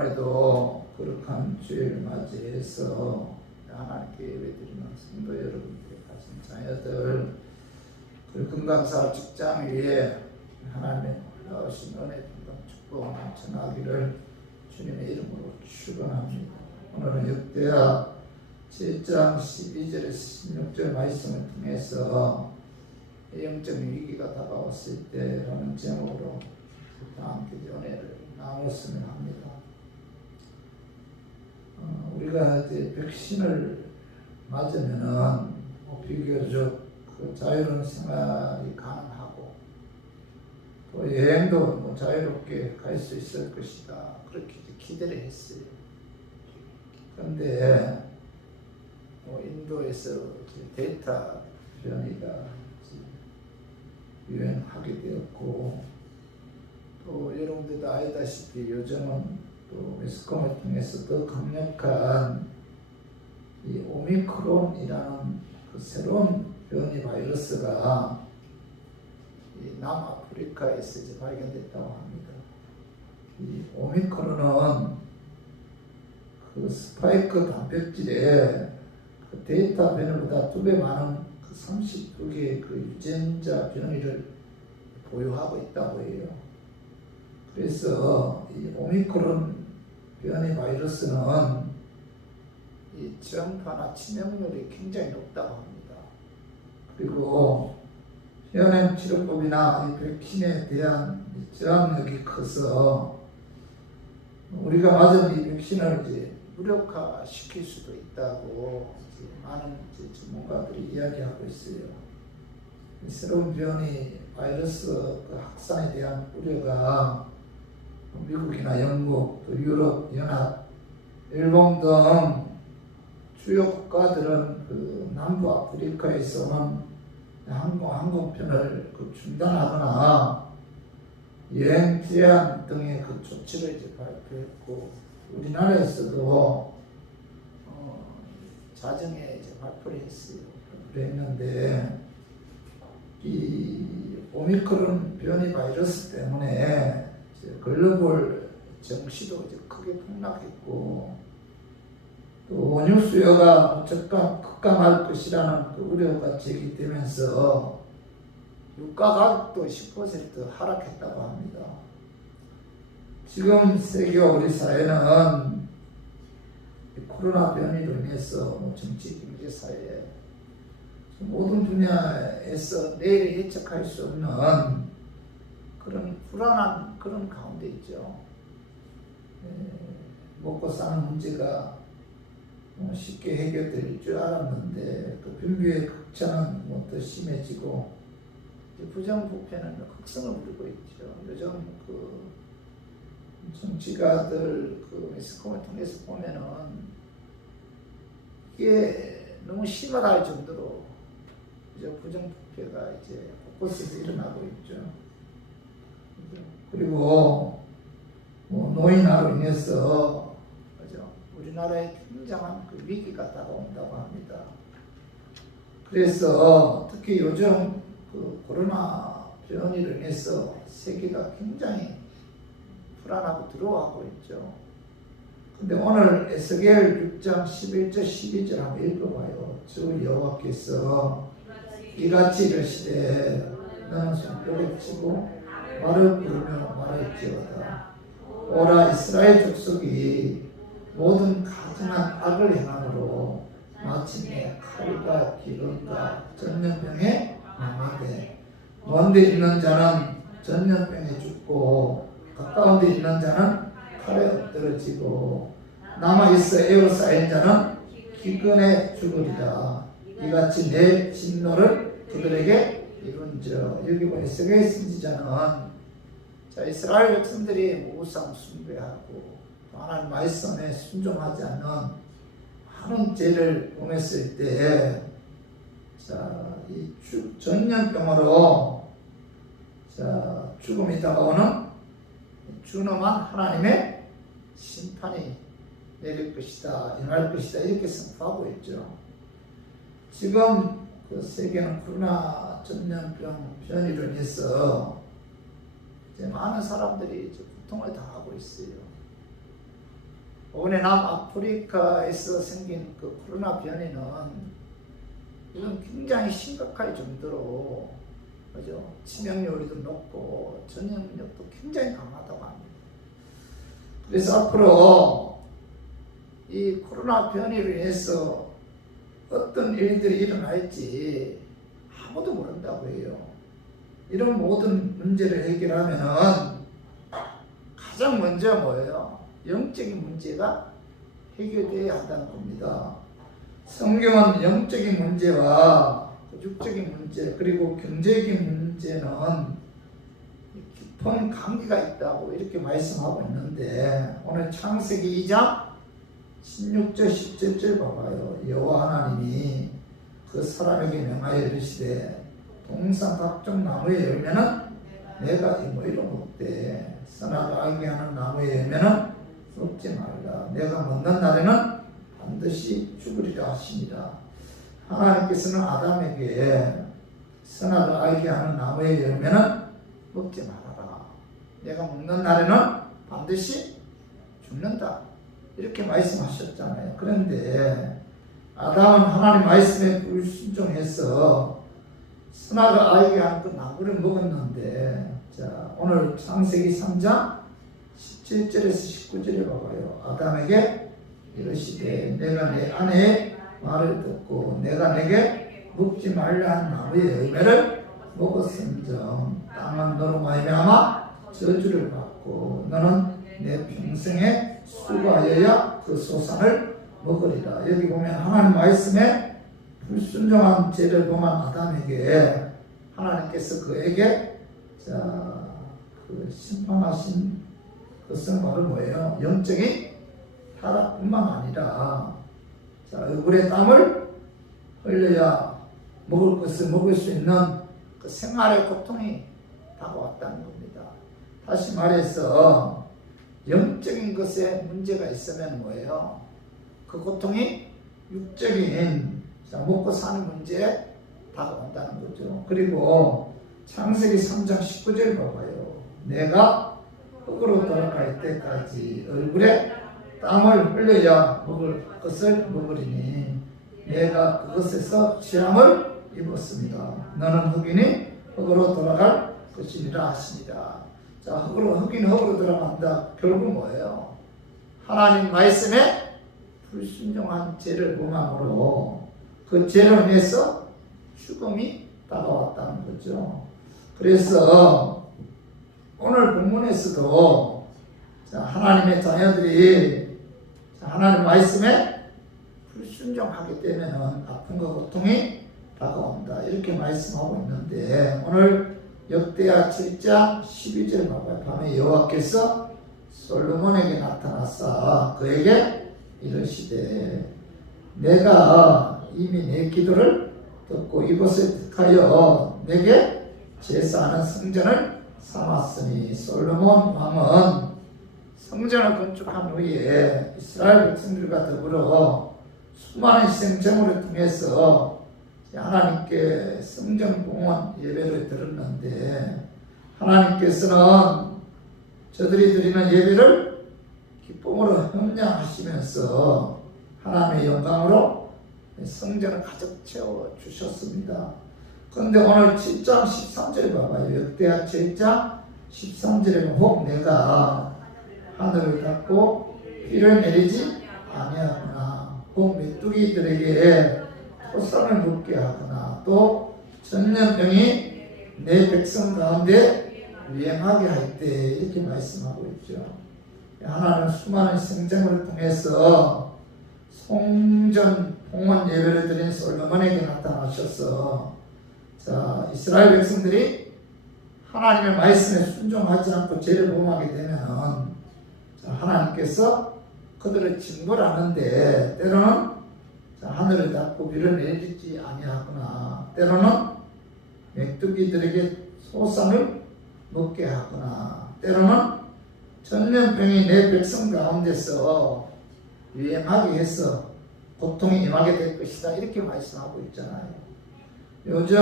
이번에도 거룩한 주일을 맞이해서 하나님께 예배드리는 성도 여러분께 가진 자녀들 그 건강사업 직장 위에 하나님의 놀라우신 은혜 평강 축복 전하기를 주님의 이름으로 축원합니다. 오늘은 역대하 7장 12절에서 16절 말씀을 통해서 영적인 위기가 다가왔을 때라는 제목으로 함께 은혜를 나눴으면 합니다. 우리가 이제 백신을 맞으면은 비교적 자유로운 생활이 가능하고 또 여행도 자유롭게 갈 수 있을 것이다. 그렇게 기대를 했어요. 그런데 인도에서 델타 변이가 유행하게 되었고 또 여러분들도 알다시피 요즘은 또 매스컴을 통해서 더 강력한 이 오미크론이라는 그 새로운 변이 바이러스가 이 남아프리카에서 이제 발견됐다고 합니다. 이 오미크론은 그 스파이크 단백질에 그 델타 변이보다 2배 많은 그 32개의 그 유전자 변이를 보유하고 있다고 해요. 그래서 이 오미크론 변이 바이러스는 이 전파나 치명률이 굉장히 높다고 합니다. 그리고 현행 치료법이나 이 백신에 대한 저항력이 커서 우리가 맞은 이 백신을 이제 무력화시킬 수도 있다고 많은 전문가들이 이야기하고 있어요. 새로운 변이 바이러스 확산에 대한 우려가 미국이나 영국, 또 유럽 연합, 일본 등 주요 국가들은 그 남부 아프리카에서 오는 항공편을 중단하거나 여행 제한 등의 그 조치를 이제 발표했고 우리나라에서도 자정에 이제 발표를 했어요. 그랬는데 이 오미크론 변이 바이러스 때문에 글로벌 정시도 이제 크게 폭락했고 또 원유 수요가 무척 급감할 것이라는 그 우려가 제기되면서 유가 가격도 10% 하락했다고 합니다. 지금 세계와 우리 사회는 코로나 변이로 인해서 정치, 경제, 사회 모든 분야에서 내일 예측할 수 없는 그런 불안한 그런 가운데 있죠. 먹고 사는 문제가 쉽게 해결될 줄 알았는데 또 빈부의 극차는 더 심해지고 부정부패는 극성을 부리고 있죠. 요즘 그 정치가들 그 매스컴을 통해서 보면은 이게 너무 심하다 할 정도로 이제 부정부패가 이제 곳곳에서 일어나고 있죠. 그리고 노인화로 인해서 우리나라에 굉장한 그 위기가 다가온다고 합니다. 그래서 특히 요즘 그 코로나 변이로 인해서 세계가 굉장히 불안하고 두려워하고 있죠. 근데 오늘 에스겔 6장 11절 12절 한번 읽어봐요. 주 여호와께서 이같이 이르시되 너는 손뼉을 치고 말을 부르며 말할지어다. 오라 이스라엘 족속이 모든 가증한 악을 행함으로 마침내 칼과 기근과 전염병에 망하되 먼데 있는 자는 전염병에 죽고 가까운 데 있는 자는 칼에 엎드러지고 남아있어 에워싸인 자는 기근에 죽으리라. 이같이 내 진노를 그들에게 이룬저. 여기 보니 에스겔 선지자는 이스라엘 백성들이 우상 숭배하고 하나님 말씀에 순종하지 않는 많은 죄를 범했을 때, 이 전염병으로 죽음이 다가오는 준엄한 하나님의 심판이 내릴 것이다, 임할 것이다 이렇게 선포하고 있죠. 지금 그 세계는 코로나 전염병 변이로 인해서 이제 많은 사람들이 이제 고통을 당하고 있어요. 이번에 남아프리카에서 생긴 그 코로나 변이는 이건 굉장히 심각할 정도로 그죠? 치명률도 높고 전염력도 굉장히 강하다고 합니다. 그래서 앞으로 이 코로나 변이로 인해서 어떤 일들이 일어날지 아무도 모른다고 해요. 이런 모든 문제를 해결하면 가장 먼저 뭐예요? 영적인 문제가 해결되어야 한다는 겁니다. 성경은 영적인 문제와 육적인 문제 그리고 경제적인 문제는 깊은 관계가 있다고 이렇게 말씀하고 있는데 오늘 창세기 2장 16절 17절 봐봐요. 여호와 하나님이 그 사람에게 명하여 이르시되 동산 각종 나무의 열매는 내가 이로 먹되 선악을 알게 하는 나무의 열매는 먹지 말라. 내가 먹는 날에는 반드시 죽으리라 하시니라. 하나님께서는 아담에게 선악을 알게 하는 나무의 열매는 먹지 말아라. 내가 먹는 날에는 반드시 죽는다. 이렇게 말씀하셨잖아요. 그런데 아담은 하나님 말씀에 불순종해서 선악을 알게 하는 그 나무를 먹었는데, 자, 오늘 창세기 3장 17절에서 19절에 봐봐요. 아담에게 이르시되 내가 내 아내의 말을 듣고 내가 내게 먹지 말라 한 나무의 열매를 먹었음즉 땅은 너로 말미암아 저주를 받고 너는 내 평생에 수고하여야 그 소산을 먹으리라. 여기 보면 하나님 말씀에 불순종한 죄를 범한 아담에게 하나님께서 그에게 그 심판하신 것은 바로 뭐예요? 영적인 타락뿐만 아니라 얼굴에 땀을 흘려야 먹을 것을 먹을 수 있는 그 생활의 고통이 다가왔다는 겁니다. 다시 말해서 영적인 것에 문제가 있으면 뭐예요? 그 고통이 육적인 먹고 사는 문제에 다가온다는 거죠. 그리고 창세기 3장 19절 봐봐요. 내가 흙으로 돌아갈 때까지 얼굴에 땀을 흘려야 먹을 것을 먹으리니 내가 그것에서 취함을 입었습니다. 너는 흙이니 흙으로 돌아갈 것이니라 하시니라. 자, 흙이니 흙으로 돌아간다. 결국 뭐예요? 하나님 말씀에 불순종한 죄를 범함으로 그 죄로 인해서 죽음이 다가왔다는 거죠. 그래서 오늘 본문에서도 하나님의 자녀들이 하나님 말씀에 불순종하게 되면 아픔과 고통이 다가온다. 이렇게 말씀하고 있는데 오늘 역대하 7장 12절 봐봐요. 밤에 여호와께서 솔로몬에게 나타나사 그에게 이르시되 내가 이미 내 기도를 듣고 이곳을 택하여 내게 제사하는 성전을 삼았으니 솔로몬 왕은 성전을 건축한 후에 이스라엘 백성들과 더불어 수많은 희생제물을 통해서 하나님께 성전 공헌 예배를 드렸는데 하나님께서는 저들이 드리는 예배를 기쁨으로 협량하시면서 하나님의 영광으로 성전을 가득 채워 주셨습니다. 그런데 오늘 7장 13절 봐봐요. 역대하 7장 13절에는 혹 내가 하늘을 닫고 비를 내리지 아니하거나 혹 메뚜기들에게 토산을 묻게 하거나 또 전염병이 내 백성 가운데 유행하게 할 때 이렇게 말씀하고 있죠. 하나님은 수많은 생전을 통해서 성전 봉헌 예배를 드린 솔로몬에게 나타나셔서 이스라엘 백성들이 하나님의 말씀에 순종하지 않고 죄를 범하게 되면 하나님께서 그들을 징벌하는데 때로는 하늘을 닫고 비를 내리지 아니하거나 때로는 메뚜기들에게 소산을 먹게 하거나 때로는 전염병이 내 백성 가운데서 유행하게 해서 고통이 임하게 될 것이다. 이렇게 말씀하고 있잖아요. 요즘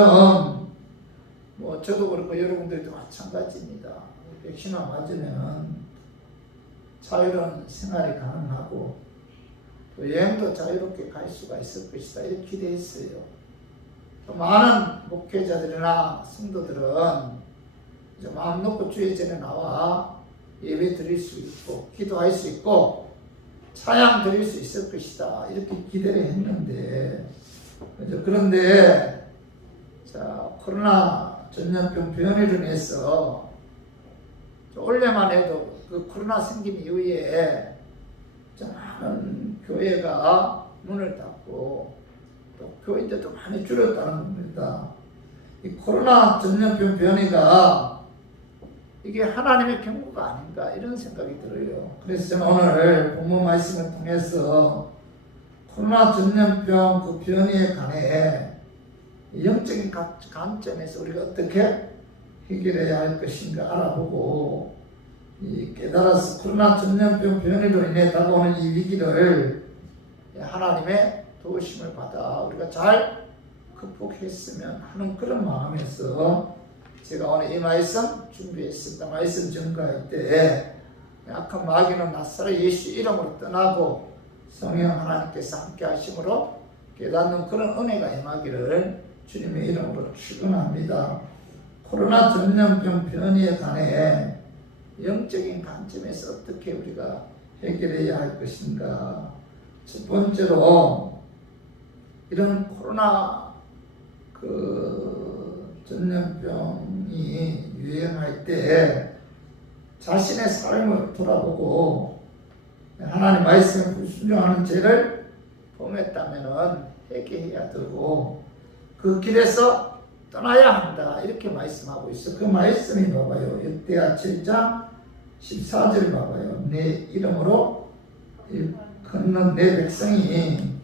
저도 그렇고 여러분들도 마찬가지입니다. 백신을 맞으면 자유로운 생활이 가능하고 또 여행도 자유롭게 갈 수가 있을 것이다 이렇게 기대했어요. 또 많은 목회자들이나 성도들은 이제 마음 놓고 주의 전에 나와 예배 드릴 수 있고 기도할 수 있고 찬양 드릴 수 있을 것이다 이렇게 기대를 했는데 그런데 자 코로나 전염병 변이로 인해서 올해만 해도 그 코로나 생긴 이후에 많은 교회가 문을 닫고 또 교인들도 많이 줄였다는 겁니다. 이 코로나 전염병 변이가 이게 하나님의 경고가 아닌가 이런 생각이 들어요. 그래서 저는 오늘 본문 말씀을 통해서 코로나 전염병 그 변이에 관해 영적인 관점에서 우리가 어떻게 해결해야 할 것인가 알아보고 깨달아서 코로나 전염병 변이로 인해 다가오는 이 위기를 하나님의 도우심을 받아 우리가 잘 극복했으면 하는 그런 마음에서 제가 오늘 이 말씀 준비했습니다. 말씀 전가할 때 악한 마귀는 나사렛 예수 이름으로 떠나고 성령 하나님께서 함께 하심으로 깨닫는 그런 은혜가 임하기를 주님의 이름으로 축원합니다. 코로나 전염병 변이에 관해 영적인 관점에서 어떻게 우리가 해결해야 할 것인가. 첫 번째로 이런 코로나 전염병이 유행할 때 자신의 삶을 돌아보고 하나님 말씀에 불순종하는 죄를 범했다면 회개해야 되고 그 길에서 떠나야 한다 이렇게 말씀하고 있어. 그 말씀이 봐봐요. 역대하 7장 14절 봐봐요. 내 이름으로 걷는 내 백성이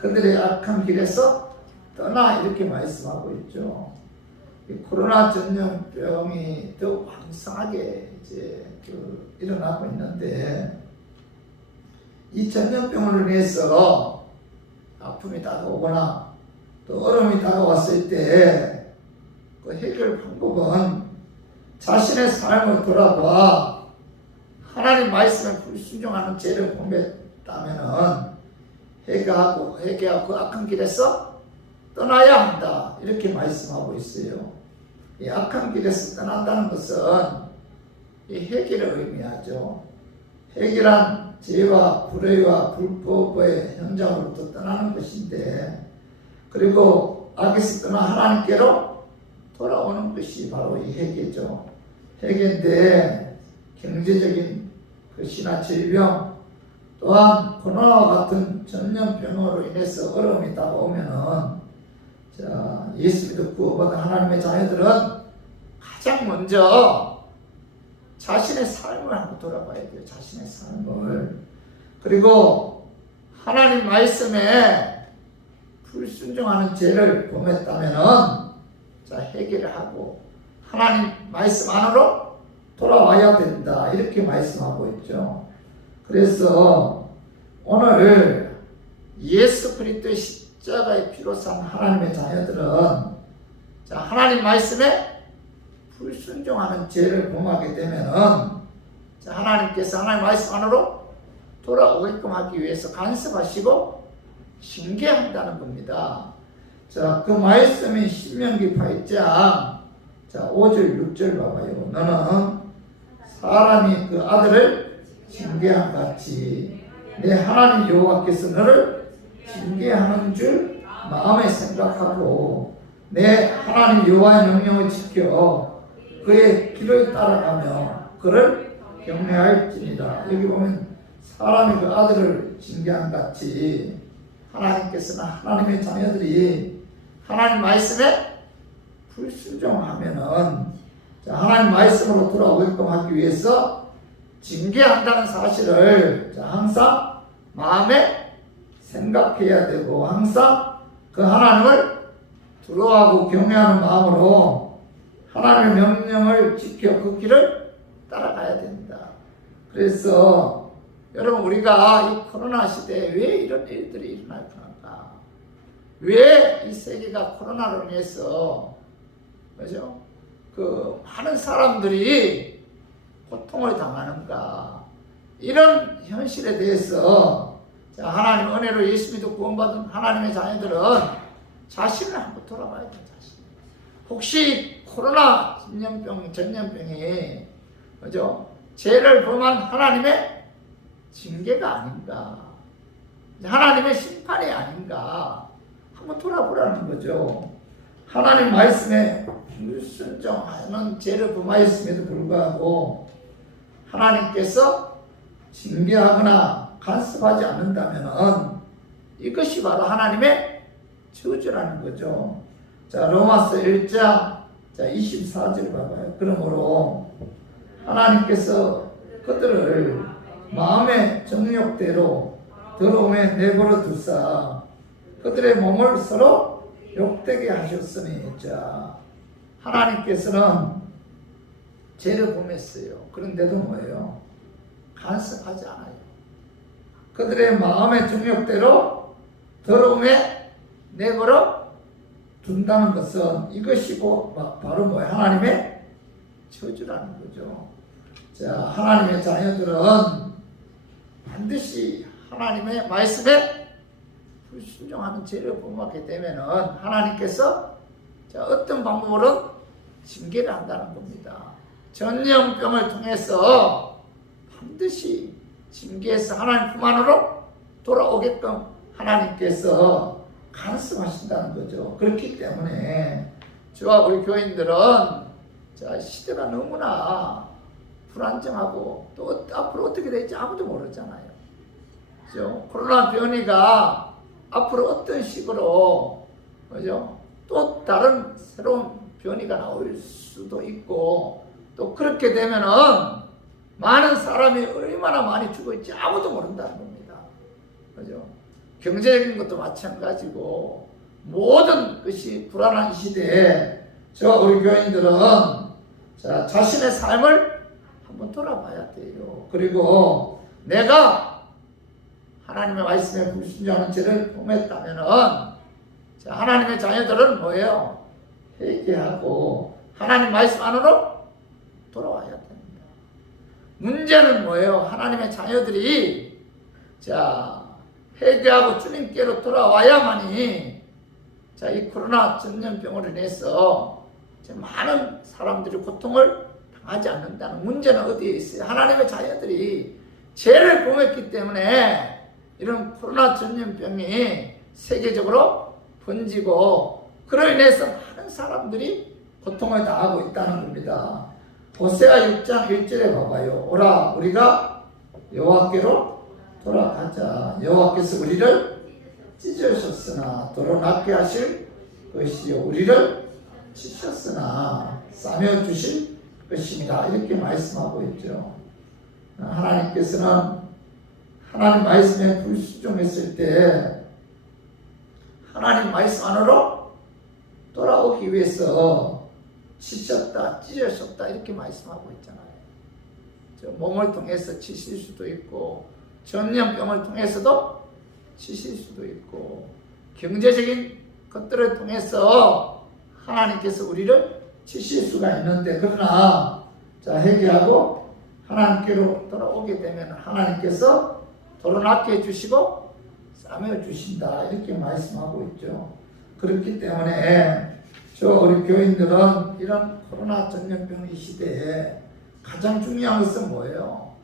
그들의 악한 길에서 떠나 이렇게 말씀하고 있죠. 이 코로나 전염병이 더욱 왕성하게 이제 일어나고 있는데 이 전염병으로 인해서 아픔이 다가오거나 또 어려움이 다가왔을 때 그 해결 방법은 자신의 삶을 돌아봐 하나님 말씀에 불순종하는 죄를 범했다면 회개하고 그 악한 길에서 떠나야 한다 이렇게 말씀하고 있어요. 이 악한 길에서 떠난다는 것은 이 회개를 의미하죠. 회개란 죄와 불의와 불법의 현장으로부터 떠나는 것인데 그리고 악에서 떠나 하나님께로 돌아오는 것이 바로 이 회개죠. 회개인데 경제적인 것이나 질병 또한 코로나와 같은 전염병으로 인해서 어려움이 다가오면은 예수 믿어 구원받은 하나님의 자녀들은 가장 먼저 자신의 삶을 한번 돌아봐야 돼요. 자신의 삶을. 그리고 하나님 말씀에 불순종하는 죄를 범했다면은 해결을 하고 하나님 말씀 안으로 돌아와야 된다 이렇게 말씀하고 있죠. 그래서 오늘 예수 그리스도의 십자가의 피로 산 하나님의 자녀들은 하나님 말씀에 불순종하는 죄를 범하게 되면은 하나님께서 하나님 말씀 안으로 돌아오게끔 하기 위해서 간섭하시고 징계한다는 겁니다. 그 말씀이 신명기 8장 5절 6절 봐봐요. 너는 사람이 그 아들을 징계한 같이 내 하나님 여호와께서 너를 징계하는 줄 마음에 생각하고 내 하나님 여호와의 명령을 지켜 그의 길을 따라가며 그를 경외할지니라. 여기 보면 사람이 그 아들을 징계한 같이 하나님께서는 하나님의 자녀들이 하나님 말씀에 불순종하면은 하나님 말씀으로 돌아오게끔 하기 위해서 징계한다는 사실을 항상 마음에 생각해야 되고 항상 그 하나님을 두려워하고 경외하는 마음으로 하나님의 명령을 지켜 그 길을 따라가야 된다. 그래서 여러분 우리가 이 코로나 시대에 왜 이런 일들이 일어날까? 왜 이 세계가 코로나로 인해서 그죠? 많은 사람들이 고통을 당하는가? 이런 현실에 대해서 하나님 은혜로 예수 믿고 구원받은 하나님의 자녀들은 자신을 한번 돌아봐야 돼요. 자신. 혹시 코로나 전염병이 그죠? 죄를 범한 하나님의 징계가 아닌가, 하나님의 심판이 아닌가 한번 돌아보라는 거죠. 하나님 말씀에 불순종하는 죄를 범하였음에도 불구하고 하나님께서 징계하거나 간섭하지 않는다면 이것이 바로 하나님의 저주라는 거죠. 자, 로마서 1장 24절 봐봐요. 그러므로 하나님께서 그들을 마음의 정욕대로 더러움에 내버려 두사 그들의 몸을 서로 욕되게 하셨으니, 자, 하나님께서는 죄를 범했어요. 그런데도 뭐예요? 간섭하지 않아요. 그들의 마음의 정욕대로 더러움에 내버려 둔다는 것은 이것이 바로 뭐예요? 하나님의 저주라는 거죠. 자, 하나님의 자녀들은 반드시 하나님의 말씀에 불순종하는 죄를 범하게 되면은 하나님께서 어떤 방법으로 징계를 한다는 겁니다. 전염병을 통해서 반드시 징계해서 하나님 품 안으로 돌아오게끔 하나님께서 간섭하신다는 거죠. 그렇기 때문에 저와 우리 교인들은 시대가 너무나 불안정하고 또 앞으로 어떻게 될지 아무도 모르잖아요. 그죠? 코로나 변이가 앞으로 어떤 식으로, 그죠? 또 다른 새로운 변이가 나올 수도 있고, 또 그렇게 되면은 많은 사람이 얼마나 많이 죽을지 아무도 모른다는 겁니다. 그죠? 경제적인 것도 마찬가지고 모든 것이 불안한 이 시대에 저와 우리 교인들은 자신의 삶을 한번 돌아봐야 돼요. 그리고 내가 하나님의 말씀에 불순종하는 죄를 범했다면은 하나님의 자녀들은 뭐예요? 회개하고 하나님 말씀 안으로 돌아와야 됩니다. 문제는 뭐예요? 하나님의 자녀들이 회개하고 주님께로 돌아와야만이 이 코로나 전염병으로 인해서 많은 사람들이 고통을 당하지 않는다는 문제는 어디에 있어요? 하나님의 자녀들이 죄를 범했기 때문에 이런 코로나 전염병이 세계적으로 번지고 그로 인해서 많은 사람들이 고통을 당하고 있다는 겁니다. 호세아 6장 1절에 봐봐요. 오라 우리가 여호와께로 돌아가자. 여호와께서 우리를 찢으셨으나 도로 낫게 하실 것이요 우리를 치셨으나 싸매 주실 것입니다. 이렇게 말씀하고 있죠. 하나님께서는 하나님 말씀에 불순종했을 때 하나님 말씀 안으로 돌아오기 위해서 치셨다, 찢으셨다 이렇게 말씀하고 있잖아요. 몸을 통해서 치실 수도 있고 전염병을 통해서도 치실 수도 있고 경제적인 것들을 통해서 하나님께서 우리를 치실 수가 있는데, 그러나 회개하고 하나님께로 돌아오게 되면 하나님께서 도로 낫게 해주시고 싸매어 주신다 이렇게 말씀하고 있죠. 그렇기 때문에 우리 교인들은 이런 코로나 전염병 이 시대에 가장 중요한 것은 뭐예요?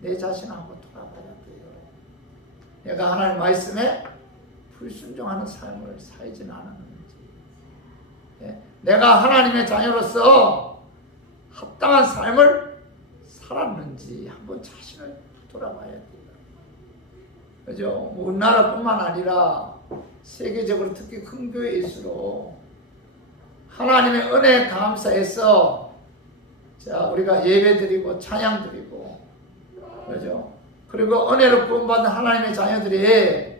내 자신을 한번 돌아봐야 돼요. 내가 하나님 말씀에 불순종하는 삶을 살지는 않았는지, 내가 하나님의 자녀로서 합당한 삶을 살았는지 한번 자신을 돌아봐야 돼요. 그죠? 우리나라뿐만 아니라 세계적으로 특히 큰 교회일수록 하나님의 은혜에 감사해서 우리가 예배드리고 찬양드리고, 그죠? 그리고 은혜로 구원받은 하나님의 자녀들이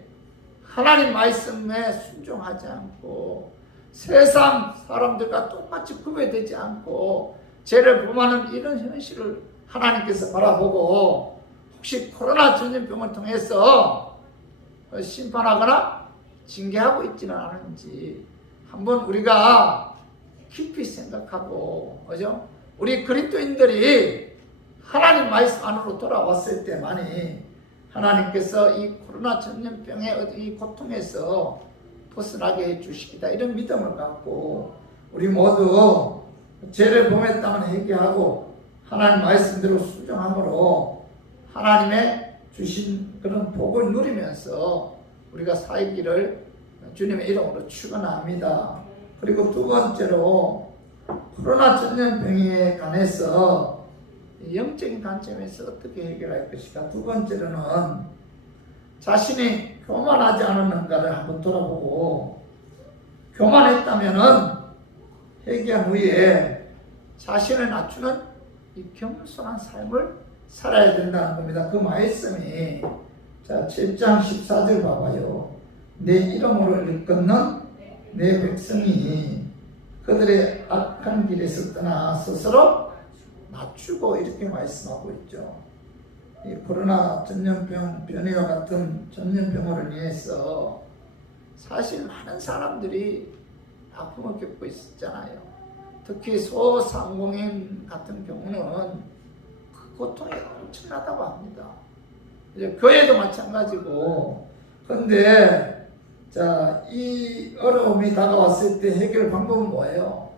하나님 말씀에 순종하지 않고 세상 사람들과 똑같이 구별되지 않고 죄를 범하는 이런 현실을 하나님께서 바라보고 혹시 코로나 전염병을 통해서 심판하거나 징계하고 있지는 않은지 한번 우리가 깊이 생각하고, 그죠? 우리 그리스도인들이 하나님 말씀 안으로 돌아왔을 때만이 하나님께서 이 코로나 전염병의 이 고통에서 벗어나게 해주시기다, 이런 믿음을 갖고 우리 모두 죄를 범했다면 회개하고 하나님 말씀대로 순종함으로 하나님의 주신 그런 복을 누리면서 우리가 살기를 주님의 이름으로 축원합니다. 그리고 두 번째로 코로나 전염병에 관해서 영적인 관점에서 어떻게 해결할 것인가. 두 번째로는 자신이 교만하지 않았는가를 한번 돌아보고, 교만했다면은 회개한 후에 자신을 낮추는 이 겸손한 삶을 살아야 된다는 겁니다. 그 말씀이 자 7장 14절 봐봐요. 내 이름으로 일컫는 내 백성이 그들의 악한 길에서 떠나 스스로 낮추고, 이렇게 말씀하고 있죠. 이 코로나 전염병, 변이와 같은 전염병으로 인해서 사실 많은 사람들이 아픔을 겪고 있었잖아요. 특히 소상공인 같은 경우는 그 고통이 엄청나다고 합니다. 이제 교회도 마찬가지고. 그런데 자, 이 어려움이 다가왔을 때 해결 방법은 뭐예요?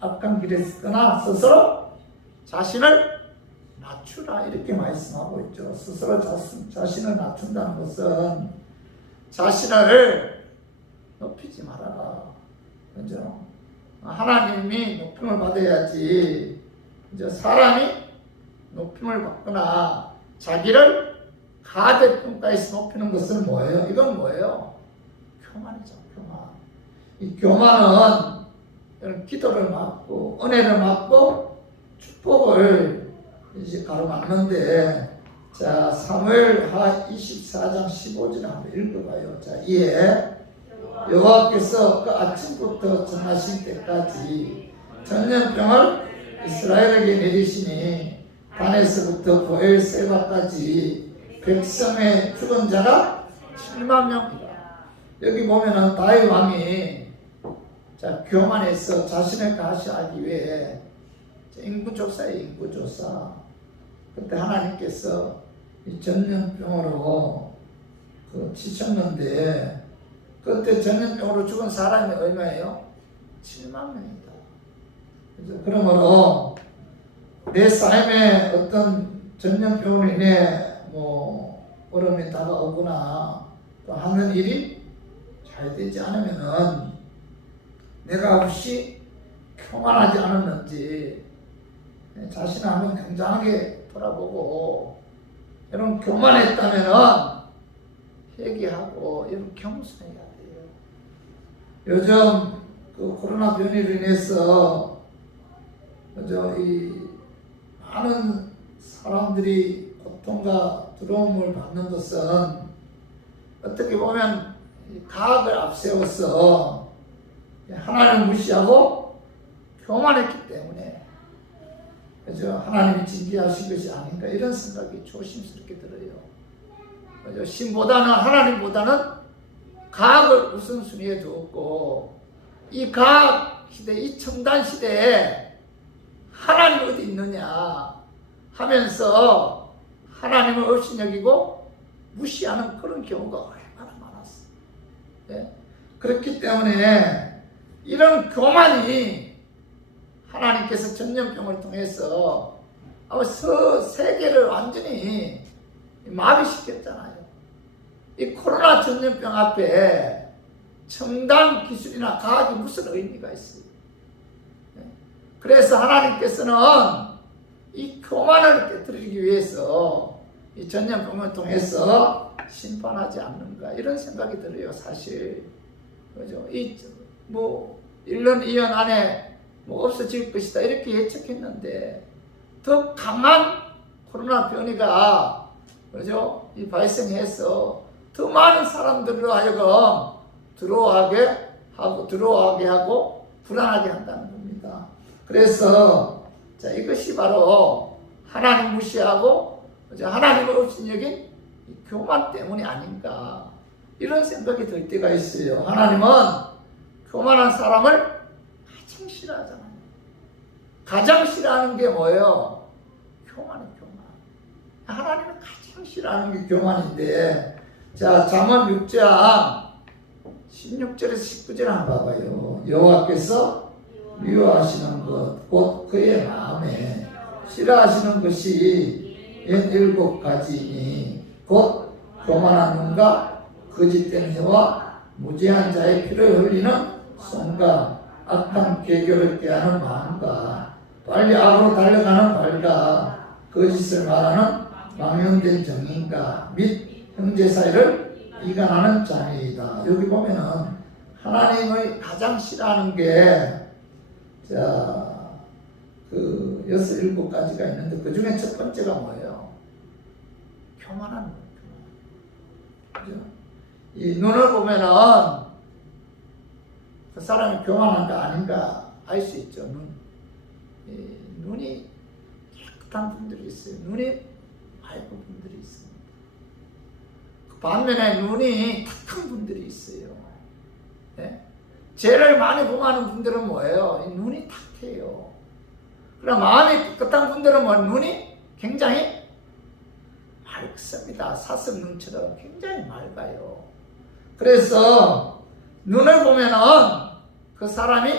악한 길에서 떠나 스스로 자신을 낮추라, 이렇게 말씀하고 있죠. 스스로 자신을 낮춘다는 것은 자신을 높이지 말아라, 그죠? 하나님이 높임을 받아야지. 이제 사람이 높임을 받거나 자기를 가대평가에서 높이는 것은 뭐예요? 이건 뭐예요? 교만이죠, 교만. 이 교만은 기도를 막고 은혜를 막고 축복을 이제 가로막는데, 자 사무엘하 24장 15절 한번 읽어봐요. 자, 이에 여호와께서 그 아침부터 정하신 때까지 전염병을 이스라엘에게 내리시니 단에서부터 보엘세바까지 백성의 죽은 자가 7만 명이다. 여기 보면은 다윗 왕이 자 교만해서 자신을 가시하기 위해 인구조사에 인구조사, 그때 하나님께서 이 전염병으로 치셨는데, 그때 전염병으로 죽은 사람이 얼마예요? 7만 명이다. 그래서 그러므로 내 삶에 어떤 전염병으로 인해 어려움이 다가오거나 또 하는 일이 잘 되지 않으면은 내가 혹시 교만하지 않았는지 자신을 한번 굉장하게 돌아보고, 여러분 교만했다면은 회개하고 여러분 겸손해야 돼요. 요즘 그 코로나 변이로 인해서 이 많은 사람들이 고통과 두려움을 받는 것은 어떻게 보면 가학을 앞세워서 하나님을 무시하고 교만했기 때문에, 그죠? 하나님이 징계하신 것이 아닌가, 이런 생각이 조심스럽게 들어요. 그죠? 신보다는, 하나님보다는 가학을 우선순위에 두었고, 이 가학 시대, 이 첨단 시대에 하나님 어디 있느냐 하면서 하나님을 없이 여기고 무시하는 그런 경우가 얼마나 많았어요. 네? 그렇기 때문에 이런 교만이 하나님께서 전염병을 통해서 아마 세계를 완전히 마비시켰잖아요. 이 코로나 전염병 앞에 첨단 기술이나 과학이 무슨 의미가 있어요? 그래서 하나님께서는 이 교만을 깨뜨리기 위해서 이 전염병을 통해서 심판하지 않는가, 이런 생각이 들어요, 사실. 그죠? 1년, 2년 안에 없어질 것이다, 이렇게 예측했는데, 더 강한 코로나 변이가, 그죠? 이 발생해서 더 많은 사람들로 하여금 들어오게 하고 불안하게 한다는 겁니다. 그래서 자, 이것이 바로 하나님 무시하고 하나님을 없인 여긴 교만 때문이 아닌가, 이런 생각이 들 때가 있어요. 하나님은 교만한 사람을 가장 싫어하잖아요. 가장 싫어하는 게 뭐예요? 교만이에요, 교만. 하나님은 가장 싫어하는 게 교만인데, 자, 잠언 6장 16절에서 19절 한번 봐봐요. 여호와께서 미워하시는 것, 곧 그의 마음에 싫어하시는 것이 17가지니, 곧 교만한 눈과 거짓된 혀와 무지한 자의 피를 흘리는 손과 악한 계교를 꾀하는 마음과 빨리 악으로 달려가는 발과 거짓을 말하는 망령된 정인가 및 형제 사이를 이간하는 자니이다. 여기 보면은 하나님의 가장 싫어하는 게, 자, 그 6-7가지가 있는데 그 중에 첫 번째가 뭐예요? 교만한 거예요. 그죠? 이 눈을 보면은 그 사람이 교만한가 아닌가 알 수 있죠. 눈이 깨끗한 분들이 있어요. 눈이 밝은 분들이 있습니다. 반면에 눈이 탁한 분들이 있어요. 네? 죄를 많이 범하는 분들은 뭐예요? 이 눈이 탁해요. 그럼 마음이 깨끗한 분들은 뭐 눈이 굉장히 맑습니다. 사슴 눈처럼 굉장히 맑아요. 그래서 눈을 보면은 그 사람이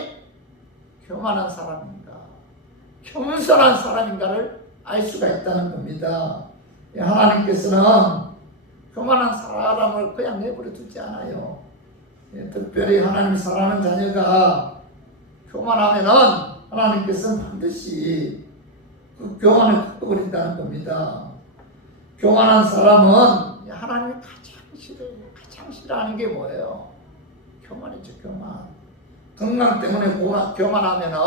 교만한 사람인가, 겸손한 사람인가를 알 수가 있다는 겁니다. 하나님께서는 교만한 사람을 그냥 내버려 두지 않아요. 특별히 하나님 사랑하는 자녀가 교만하면은 하나님께서는 반드시 그 교만을 꺾어버린다는 겁니다. 교만한 사람은 하나님이 가장 싫어하는 게 뭐예요? 교만이죠, 교만. 건강 때문에 교만하면은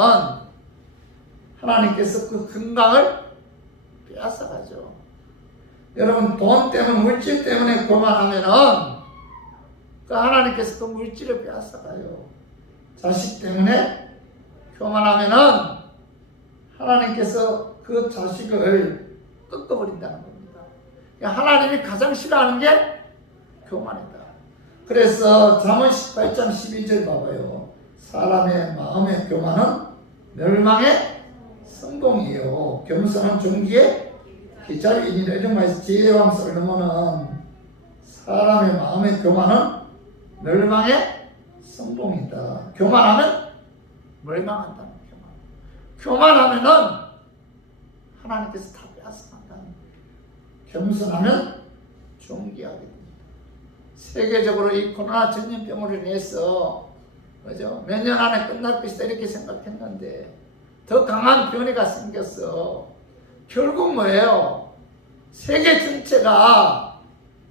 하나님께서 그 건강을 빼앗아가죠. 여러분, 돈 때문에, 물질 때문에 교만하면은 그 하나님께서 그 물질을 빼앗아가요. 자식 때문에 교만하면은 하나님께서 그 자식을 꺾어버린다는 겁니다. 하나님이 가장 싫어하는 게 교만이다. 그래서 잠언 18장 12절 봐봐요. 사람의 마음의 교만은 멸망의 성공이요, 겸손한 종기의 기자이니라. 이런 말씀, 지혜왕 솔로몬은 사람의 마음의 교만은 멸망의 성공이다. 교만하면 멸망한다는 교만하면은 하나님께서 다 빼앗아간다는 거예요. 겸손하면 존귀하게 됩니다. 세계적으로 이 코로나 전염병으로 인해서, 그죠? 몇 년 안에 끝날 것이다 이렇게 생각했는데 더 강한 변이가 생겼어. 결국 뭐예요? 세계 전체가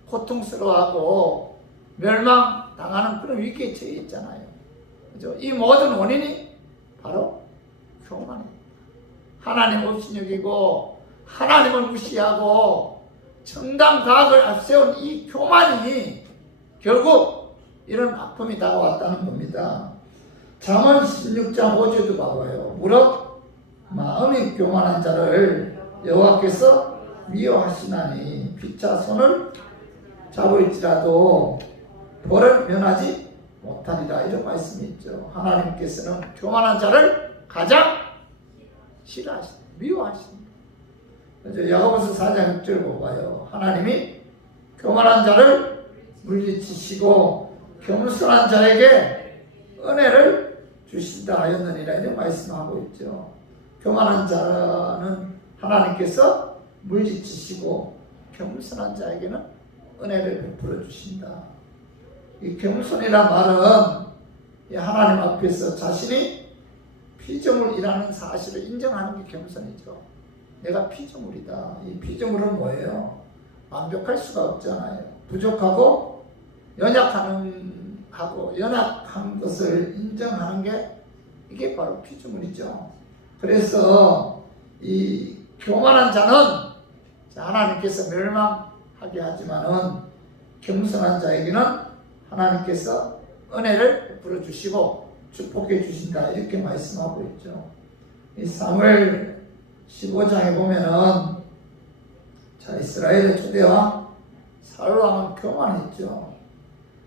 고통스러워하고 멸망당하는 그런 위기에 처해 있잖아요. 그죠? 이 모든 원인이 바로 교만입니다. 하나님 없이 여기고 하나님을 무시하고 정당 과학을 앞세운 이 교만이 결국 이런 아픔이 다가왔다는 겁니다. 잠언 16장 5절도 봐봐요. 무릇 마음이 교만한 자를 여호와께서 미워하시나니 피차 손을 잡을지라도 벌을 면하지 못하리라. 이런 말씀이 있죠. 하나님께서는 교만한 자를 가장 싫어하신다, 미워하신다. 야고보서 4장 6절 봐봐요. 하나님이 교만한 자를 물리치시고 겸손한 자에게 은혜를 주신다 하였느니라. 이런 말씀하고 있죠. 교만한 자는 하나님께서 물리치시고 겸손한 자에게는 은혜를 베풀어 주신다. 이 겸손이란 말은 하나님 앞에서 자신이 피조물이라는 사실을 인정하는 게 겸손이죠. 내가 피조물이다. 이 피조물은 뭐예요? 완벽할 수가 없잖아요. 부족하고 연약한 것을 인정하는 게 이게 바로 피조물이죠. 그래서 이 교만한 자는 하나님께서 멸망하게 하지만은 겸손한 자에게는 하나님께서 은혜를 베풀어 주시고 축복해 주신다. 이렇게 말씀하고 있죠. 이 사무엘 15장에 보면은 이스라엘의 초대왕 사울왕은 교만했죠.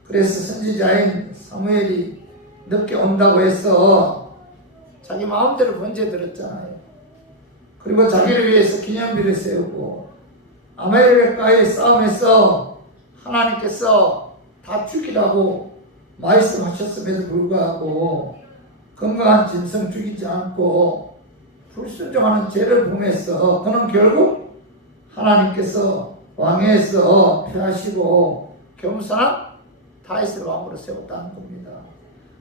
그래서 선지자인 사무엘이 늦게 온다고 해서 자기 마음대로 번제 들었잖아요. 그리고 자기를 위해서 기념비를 세우고 아말렉과의 싸움에서 하나님께서 다 죽이라고 말씀하셨음에도 불구하고 건강한 짐승 죽이지 않고 불순종하는 죄를 범해서 그는 결국 하나님께서 왕위에서 패하시고 겸손한 다윗을 왕으로 세웠다는 겁니다.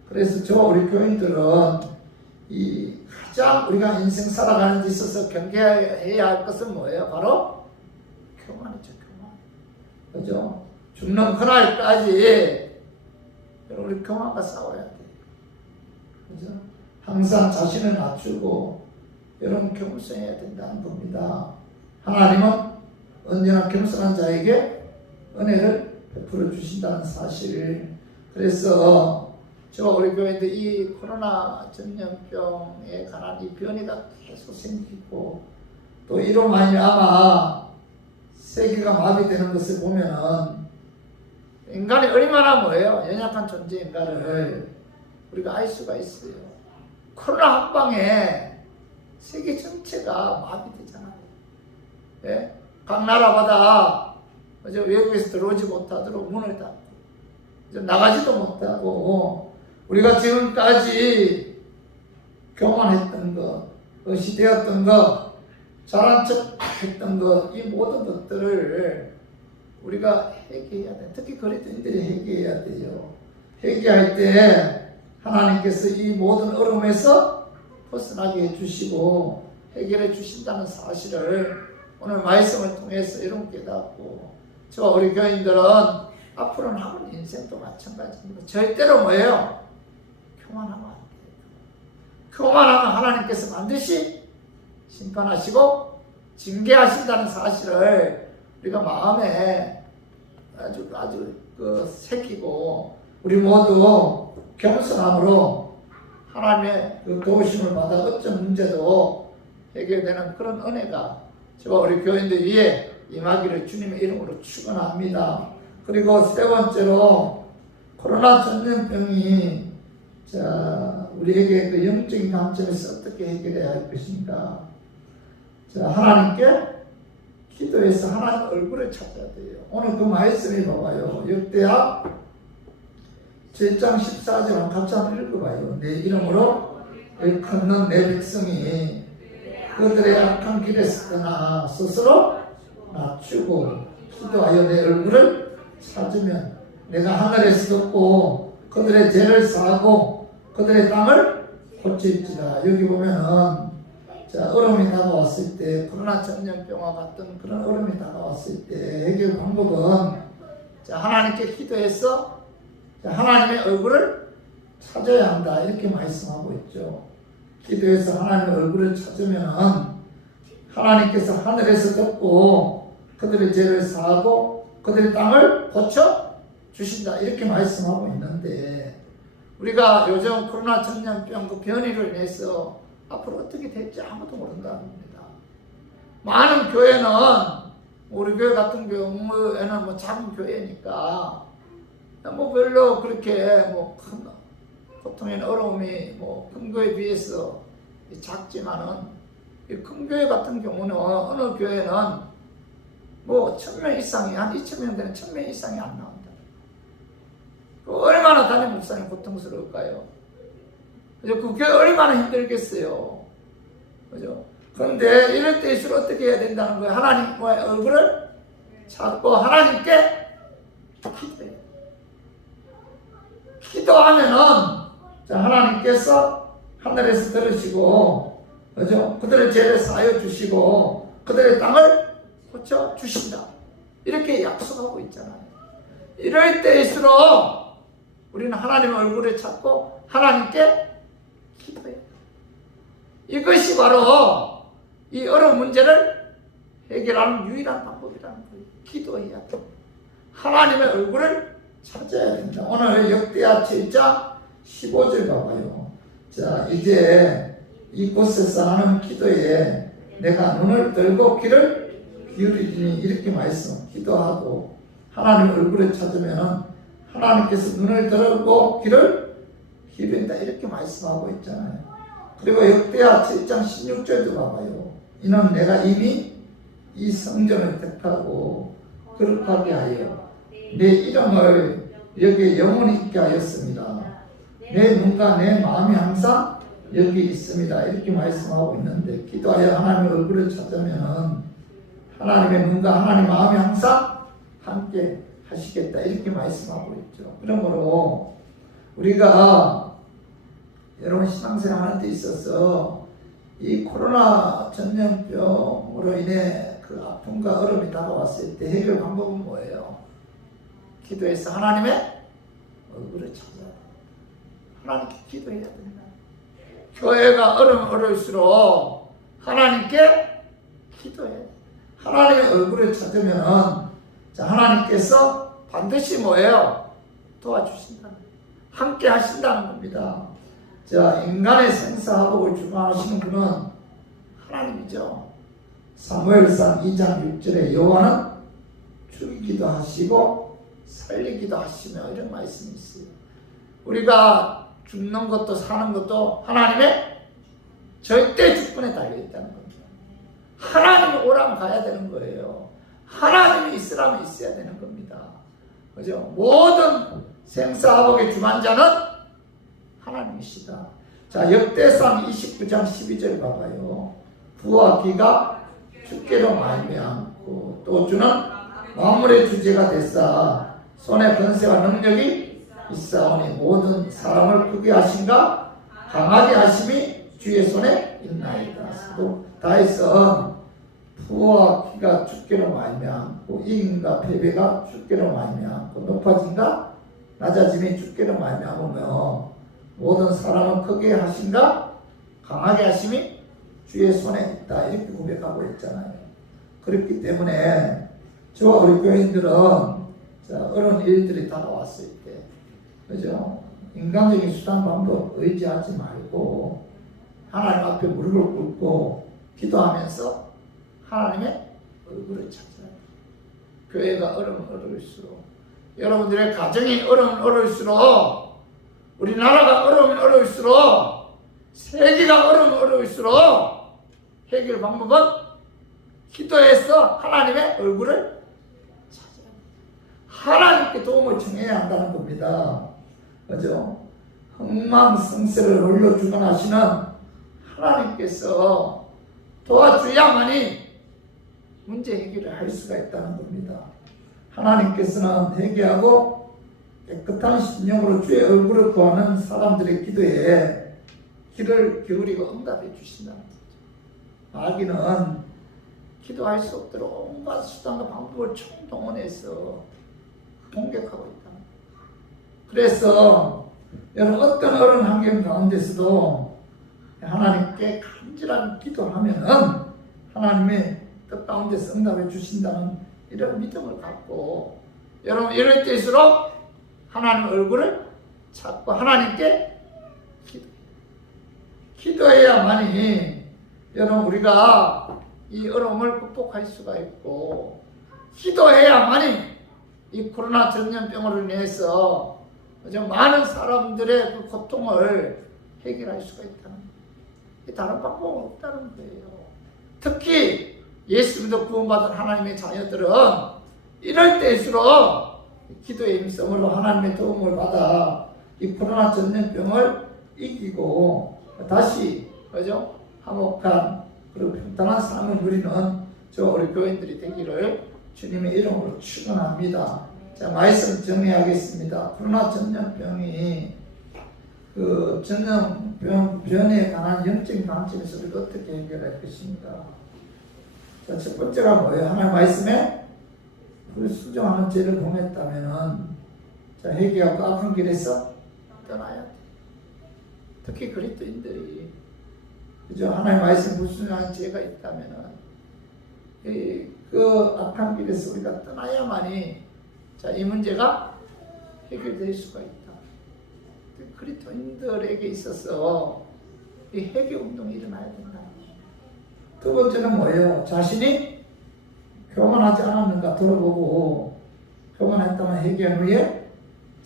그래서 우리 교인들은 이 가장 우리가 인생 살아가는 데 있어서 경계해야 할 것은 뭐예요? 바로 교만이죠. 교만. 그죠? 죽는 그날까지 우리 교만과 싸워야 돼요. 그죠? 항상 자신을 낮추고 여러분 겸손해야 된다는 겁니다. 하나님은 언제나 겸손한 자에게 은혜를 베풀어 주신다는 사실. 그래서 우리 교회도 이 코로나 전염병에 관한 이 변이가 계속 생기고 또 이로 말미암아 세계가 마비되는 것을 보면은 인간이 얼마나 연약한 존재인가를 우리가 알 수가 있어요. 코로나 한 방에 세계 전체가 마비되잖아요. 예? 각 나라마다 외국에서 들어오지 못하도록 문을 닫고 나가지도 못하고 우리가 지금까지 교만했던 것, 의시되었던 것, 잘한 척 했던 것, 이 모든 것들을 우리가 회개해야 돼. 특히 그리스도인들이 회개해야 돼요. 회개할 때 하나님께서 이 모든 어려움에서 벗어나게 해주시고 해결해 주신다는 사실을 오늘 말씀을 통해서 여러분 깨닫고 우리 교인들은 앞으로 남은 인생도 마찬가지입니다. 절대로 교만하면 안 돼요. 교만하면 하나님께서 반드시 심판하시고 징계하신다는 사실을 우리가 마음에 아주 새기고 우리 모두 겸손함으로 하나님의 도우심을 받아 어떤 문제도 해결되는 그런 은혜가 우리 교인들 위에 임하기를 주님의 이름으로 축원합니다. 그리고 세 번째로 코로나 전염병이 우리에게 그 영적인 관점에서 어떻게 해결해야 할 것인가. 하나님께 기도해서 하나님 얼굴을 찾아야 돼요. 오늘 그 말씀이 봐봐요. 역대하 7장 14절은 같이 한번 읽어봐요. 내 이름으로 일컫는 내 백성이 그들의 악한 길에서 떠나 스스로 낮추고 기도하여 내 얼굴을 찾으면 내가 하늘에서 듣고 그들의 죄를 사하고 그들의 땅을 고칠지라. 여기 보면은 어려움이 다가왔을 때 코로나 전염병과 같은 그런 어려움이 다가왔을 때 해결 방법은 하나님께 기도해서 하나님의 얼굴을 찾아야 한다 이렇게 말씀하고 있죠. 기도해서 하나님의 얼굴을 찾으면 하나님께서 하늘에서 듣고 그들의 죄를 사하고 그들의 땅을 고쳐 주신다 이렇게 말씀하고 있는데 우리가 요즘 코로나 전염병 그 변이로 인해서 앞으로 어떻게 될지 아무도 모른다는 겁니다. 많은 교회는 우리 교회 같은 경우에는 작은 교회니까 별로 그렇게 큰 보통에는 어려움이 큰 교회에 비해서 작지만은 큰 교회 같은 경우는 어느 교회는 1000명 이상이 한 2000명 되는 1000명 이상이 안 나온다. 얼마나 담임 목사님 고통스러울까요? 그죠? 그 교회 얼마나 힘들겠어요. 그죠? 그런데 이럴 때일수록 어떻게 해야 된다는 거예요? 하나님과의 얼굴을 찾고 하나님께 기도해요. 기도하면은 하나님께서 하늘에서 들으시고, 그죠? 그들의 죄를 사하여 주시고, 그들의 땅을 고쳐 주신다. 이렇게 약속하고 있잖아요. 이럴 때일수록 우리는 하나님의 얼굴을 찾고 하나님께 기도해요. 이것이 바로 이 어려운 문제를 해결하는 유일한 방법이라는 거예요. 기도해야 돼요. 하나님의 얼굴을 찾아야 된다. 오늘 역대하 7장 15절 봐봐요. 이제 이곳에서 하는 기도에 내가 눈을 들고 귀를 기울이니 이렇게 말씀 기도하고 하나님 얼굴을 찾으면 하나님께서 눈을 들고 귀를 기울인다 이렇게 말씀하고 있잖아요. 그리고 역대하 7장 16절도 봐봐요. 이는 내가 이미 이 성전을 택하고 거룩하게 하여 내 이름을 여기에 영원히 있게 하였습니다. 내 눈과 내 마음이 항상 여기 있습니다. 이렇게 말씀하고 있는데, 기도하여 하나님의 얼굴을 찾으면 하나님의 눈과 하나님의 마음이 항상 함께 하시겠다, 이렇게 말씀하고 있죠. 그러므로 우리가 여러분 신앙생활 하는 데 있어서 이 코로나 전염병으로 인해 그 아픔과 어려움이 다가왔을 때 해결 방법은 뭐예요? 기도해서 하나님의 얼굴을 찾아야 돼요. 하나님께 기도해야 된다. 교회가 어려울수록 하나님께 기도해야 돼요. 하나님의 얼굴을 찾으면 하나님께서 반드시 뭐예요? 도와주신다. 함께 하신다는 겁니다. 자, 인간의 생사화복을 주관하시는 분은 하나님이죠. 사무엘상 2장 6절에 여호와는 죽이기도 하시고 살리기도 하시며, 이런 말씀이 있어요. 우리가 죽는 것도 사는 것도 하나님의 절대 주권에 달려있다는 겁니다. 하나님이 오라면 가야 되는 거예요. 하나님이 있으라면 있어야 되는 겁니다. 그죠? 모든 생사화복의 주관자는 하나님이시다. 자, 역대상 29장 12절 봐봐요. 부와 기가 주께로 말미암고 또 주는 만물의 주제가 됐사 손에 권세와 능력이 있사오니 모든 사람을 크게 하신가 강하게 하심이 주의 손에 있나이다. 또 다윗은 부와 기가 주께로 말미암고 이김과 패배가 주께로 말미암고 높아짐과 낮아짐이 주께로 말미암으며 모든 사람은 크게 하신가 강하게 하심이 주의 손에 있다, 이렇게 고백하고 있잖아요. 그렇기 때문에 저와 우리 교인들은 어려운 일들이 다가왔을 때, 그죠? 인간적인 수단 방법 의지하지 말고 하나님 앞에 무릎을 꿇고 기도하면서 하나님의 얼굴을 찾아야 돼요. 교회가 어려울수록, 여러분들의 가정이 어려울수록, 우리나라가 어려울수록, 세계가 어려울수록 해결 방법은 기도해서 하나님의 얼굴을 찾아야 돼요. 하나님께 도움을 청해야 한다는 겁니다. 그죠? 흥망성쇠를 홀로 주관하시는 하나님께서 도와줘야만이 문제 해결을 할 수가 있다는 겁니다. 하나님께서는 회개하고 깨끗한 심령으로 주의 얼굴을 구하는 사람들의 기도에 귀를 기울이고 응답해 주신다는 거죠. 마귀는 기도할 수 없도록 온갖 수단과 방법을 총동원해서 공격하고 있다. 그래서 여러분 어떤 어려운 환경 가운데서도 하나님께 간절한 기도하면은 하나님의 뜻 가운데서 응답해 주신다는 이런 믿음을 갖고, 여러분 이럴 때일수록 하나님 얼굴을 찾고 하나님께 기도해야만이 여러분 우리가 이 어려움을 극복할 수가 있고, 기도해야만이 이 코로나 전염병으로 인해서 많은 사람들의 그 고통을 해결할 수가 있다는 거예요. 다른 방법은 없다는 거예요. 특히 예수 믿어 구원받은 하나님의 자녀들은 이럴 때일수록 기도의 힘쓰므로 하나님의 도움을 받아 이 코로나 전염병을 이기고 다시, 그죠? 화목한 그리고 평탄한 삶을 누리는 저 우리 교인들이 되기를 주님의 이름으로 축원합니다. 자, 말씀 정리하겠습니다. 코로나 전염병이 그 전염병에 관한 영적인 관점에서 우리가 어떻게 해결할 것입니까? 자, 첫 번째가 뭐예요? 하나님 말씀에 불순종하는 죄를 범했다면은 자, 회개하고 악한 길에서 떠나야 돼. 특히 그리스도인들이, 그죠? 하나님 말씀 불순종하는 죄가 있다면은 그 악한 길에서 우리가 떠나야만이 자, 이 문제가 해결될 수가 있다. 그리스도인들에게 있어서 이 회개 운동이 일어나야 된다. 두 번째는 뭐예요? 자신이 교만하지 않았는가 들어보고, 교만했다면 회개한 후에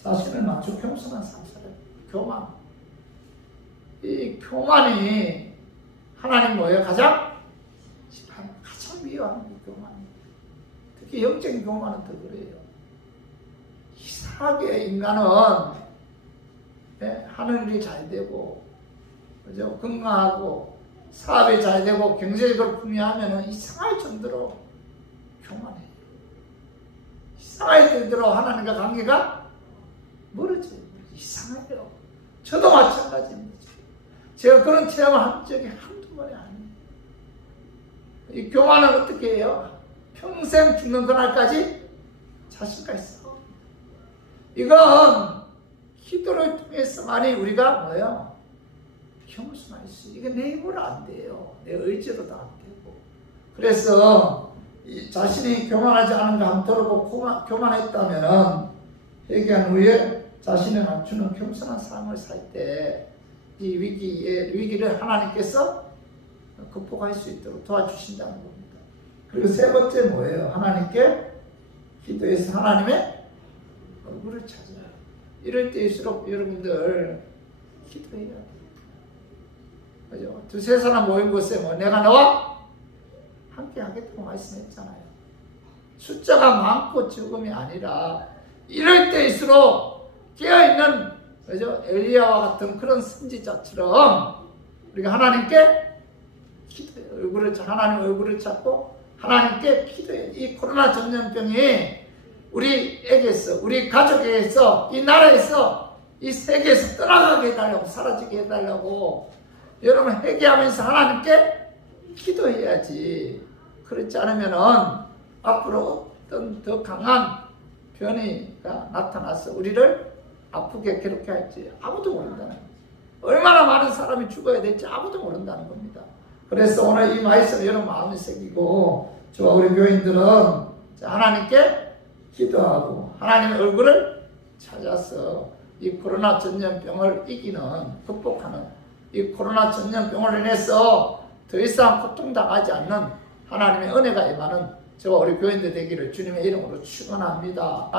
자신을 맞추 겸손한 삶을. 교만. 이 교만이 하나님 뭐예요? 가장 미워하는 게 교만. 특히 영적인 교만은 더 그래요. 이상하게 인간은 하는 일이 잘 되고, 그죠? 건강하고, 사업이 잘 되고, 경제적으로 풍요하면 이상할 정도로 교만해요. 이상할 정도로 하나님과 관계가 멀어져요. 이상해요. 저도 마찬가지입니다. 제가 그런 체험을 한 적이 한두 번이 아니에요. 이 교만은 어떻게 해요? 평생 죽는 그날까지 자신과 있어. 이건 기도를 통해서만이 우리가 뭐예요? 겸손할 수 있어요. 이게 내 힘으로 안 돼요. 내 의지로도 안 되고. 그래서 자신이 교만하지 않은가 함토록 교만했다면 회개한 후에 자신을 낮추는 겸손한 삶을 살 때 이 위기를 하나님께서 극복할 수 있도록 도와주신다는 겁니다. 그리고 세 번째 뭐예요? 하나님께 기도해서 하나님의 얼굴을 찾아요. 이럴 때일수록 여러분들 기도해야 돼요. 그죠? 두세 사람 모인 곳에 내가 너와 함께 하겠다고 말씀했잖아요. 숫자가 많고 적음이 아니라 이럴 때일수록 깨어있는, 그죠? 엘리야와 같은 그런 선지자처럼 우리가 하나님께 기도해요. 하나님 얼굴을 찾고 하나님께 기도해요. 이 코로나 전염병이 우리에게서, 우리 가족에게서, 이 나라에서, 이 세계에서 떠나가게 해달라고, 사라지게 해달라고 여러분 회개하면서 하나님께 기도해야지. 그렇지 않으면은 앞으로 어떤 더 강한 변이가 나타나서 우리를 아프게 괴롭게 할지 아무도 모른다는 거예요. 얼마나 많은 사람이 죽어야 될지 아무도 모른다는 겁니다. 그래서 오늘 이 말씀 여러분 마음에 새기고 저와 우리 교인들은 하나님께 기도하고 하나님의 얼굴을 찾아서 이 코로나 전염병을 이기는, 극복하는, 이 코로나 전염병을 인해서 더 이상 고통당하지 않는 하나님의 은혜가 임하는 저와 우리 교인들 되기를 주님의 이름으로 축원합니다.